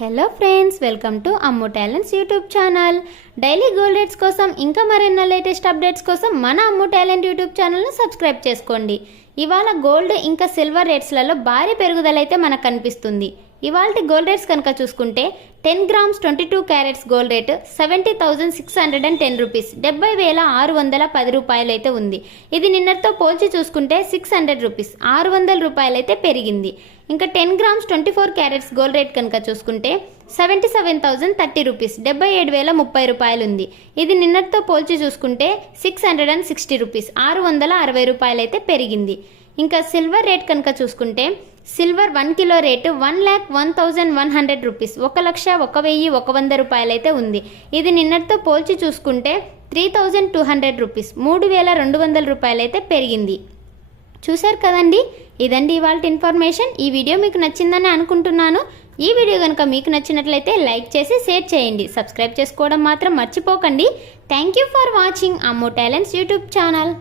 Hello friends, welcome to Ammu talents YouTube channel. Daily gold rates కోసం ఇంకా మరెన్నో latest updates కోసం మన అమ్ము టాలెంట్ యూట్యూబ్ ఛానల్ను సబ్స్క్రైబ్ చేసుకోండి. ఇవాళ గోల్డ్ ఇంకా సిల్వర్ రేట్స్లలో భారీ పెరుగుదల అయితే మనకు కనిపిస్తుంది. ఇవాళ గోల్డ్ రేట్స్ కనుక చూసుకుంటే 10 grams 22 carats gold rate 70,610 rupees, 70,610 రూపాయలు అయితే ఉంది. ఇది నిన్నటితో పోల్చి చూసుకుంటే 600 రూపీస్, 600 రూపాయలు అయితే పెరిగింది. ఇంకా 10 గ్రామ్స్ 24 క్యారెట్స్ గోల్డ్ రేట్ కనుక చూసుకుంటే 77,030 రూపీస్, 77,030 రూపాయలు ఉంది. ఇది నిన్నటితో పోల్చి చూసుకుంటే 660 రూపీస్, 660 రూపాయలు అయితే పెరిగింది. ఇంకా సిల్వర్ రేట్ కనుక చూసుకుంటే సిల్వర్ 1 కిలో రేటు 1,01,100 రూపీస్, 1,01,100 రూపాయలు అయితే ఉంది. ఇది నిన్నటితో పోల్చి చూసుకుంటే 3,200 రూపీస్, 3,200 రూపాయలు అయితే పెరిగింది. చూశారు కదండి, ఇదండి ఇవాళ ఇన్ఫర్మేషన్. ఈ వీడియో మీకు నచ్చిందని అనుకుంటున్నాను. ఈ వీడియో కనుక మీకు నచ్చినట్లయితే లైక్ చేసి షేర్ చేయండి. సబ్స్క్రైబ్ చేసుకోవడం మాత్రం మర్చిపోకండి. Thank you for watching Ammu talents YouTube channel.